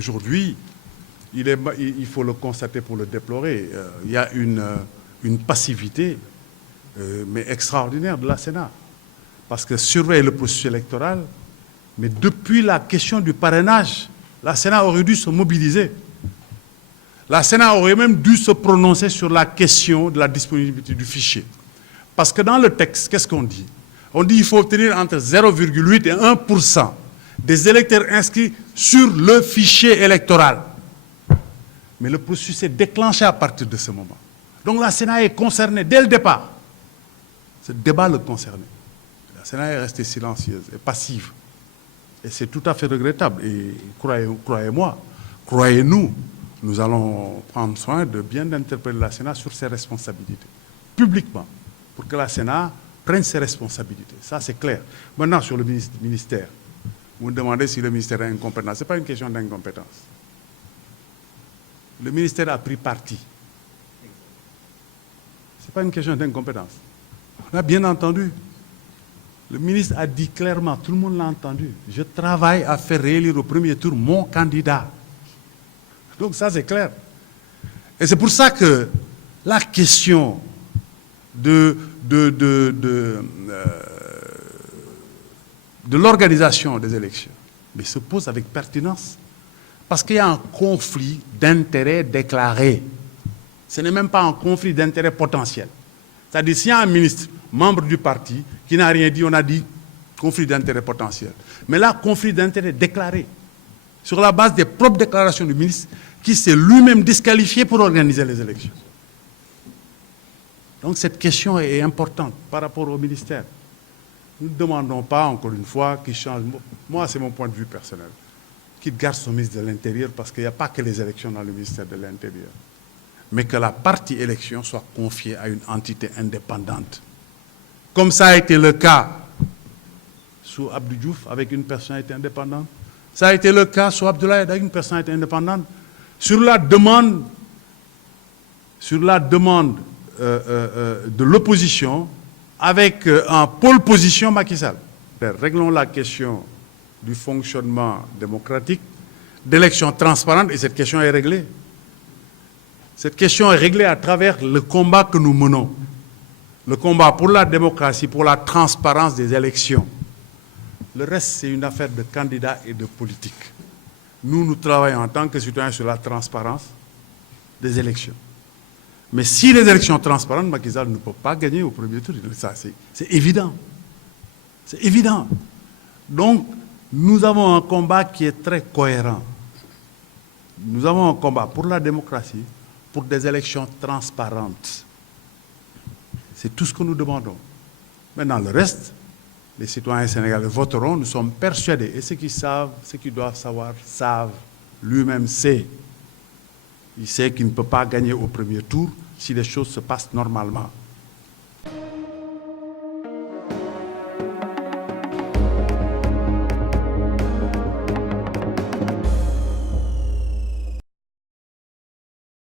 aujourd'hui, il faut le constater pour le déplorer, il y a une passivité, mais extraordinaire de la Sénat. Parce que surveiller le processus électoral, mais depuis la question du parrainage, la Sénat aurait dû se mobiliser. La Sénat aurait même dû se prononcer sur la question de la disponibilité du fichier. Parce que dans le texte, qu'est-ce qu'on dit? On dit qu'il faut obtenir entre 0,8 et 1% des électeurs inscrits sur le fichier électoral. Mais le processus est déclenché à partir de ce moment. Donc la Sénat est concernée dès le départ. Ce débat le concernait. La Sénat est restée silencieuse et passive. Et c'est tout à fait regrettable. Et croyez-moi, croyez-nous, nous allons prendre soin de bien interpeller la Sénat sur ses responsabilités, publiquement, pour que la Sénat prenne ses responsabilités. Ça, c'est clair. Maintenant, sur le ministère, vous me demandez si le ministère est incompétent. Ce n'est pas une question d'incompétence. Le ministère a pris parti. Ce n'est pas une question d'incompétence. On a bien entendu. Le ministre a dit clairement, tout le monde l'a entendu, je travaille à faire réélire au premier tour mon candidat. Donc ça, c'est clair. Et c'est pour ça que la question de l'organisation des élections mais se pose avec pertinence. Parce qu'il y a un conflit d'intérêts déclaré. Ce n'est même pas un conflit d'intérêts potentiel. C'est-à-dire, s'il y a un ministre, membre du parti, qui n'a rien dit, on a dit conflit d'intérêts potentiel. Mais là, conflit d'intérêts déclaré, sur la base des propres déclarations du ministre, qui s'est lui-même disqualifié pour organiser les élections. Donc cette question est importante par rapport au ministère. Nous ne demandons pas, encore une fois, qu'il change. Moi, c'est mon point de vue personnel. Qu'il garde son ministre de l'Intérieur, parce qu'il n'y a pas que les élections dans le ministère de l'Intérieur. Mais que la partie élection soit confiée à une entité indépendante. Comme ça a été le cas sous Abdou Diouf, avec une personnalité indépendante. Ça a été le cas sous Abdoulaye, avec une personnalité indépendante. Sur la demande de l'opposition, avec en pôle position Macky Sall. Réglons la question du fonctionnement démocratique, d'élections transparentes, et cette question est réglée. Cette question est réglée à travers le combat que nous menons. Le combat pour la démocratie, pour la transparence des élections. Le reste, c'est une affaire de candidats et de politique. Nous, nous travaillons en tant que citoyens sur la transparence des élections. Mais si les élections sont transparentes, Macky Sall ne peut pas gagner au premier tour. Ça, c'est évident. C'est évident. Donc, nous avons un combat qui est très cohérent. Nous avons un combat pour la démocratie, pour des élections transparentes. C'est tout ce que nous demandons. Maintenant, le reste, les citoyens sénégalais voteront, nous sommes persuadés. Et ceux qui savent, ceux qui doivent savoir, savent. Lui-même sait. Il sait qu'il ne peut pas gagner au premier tour si les choses se passent normalement.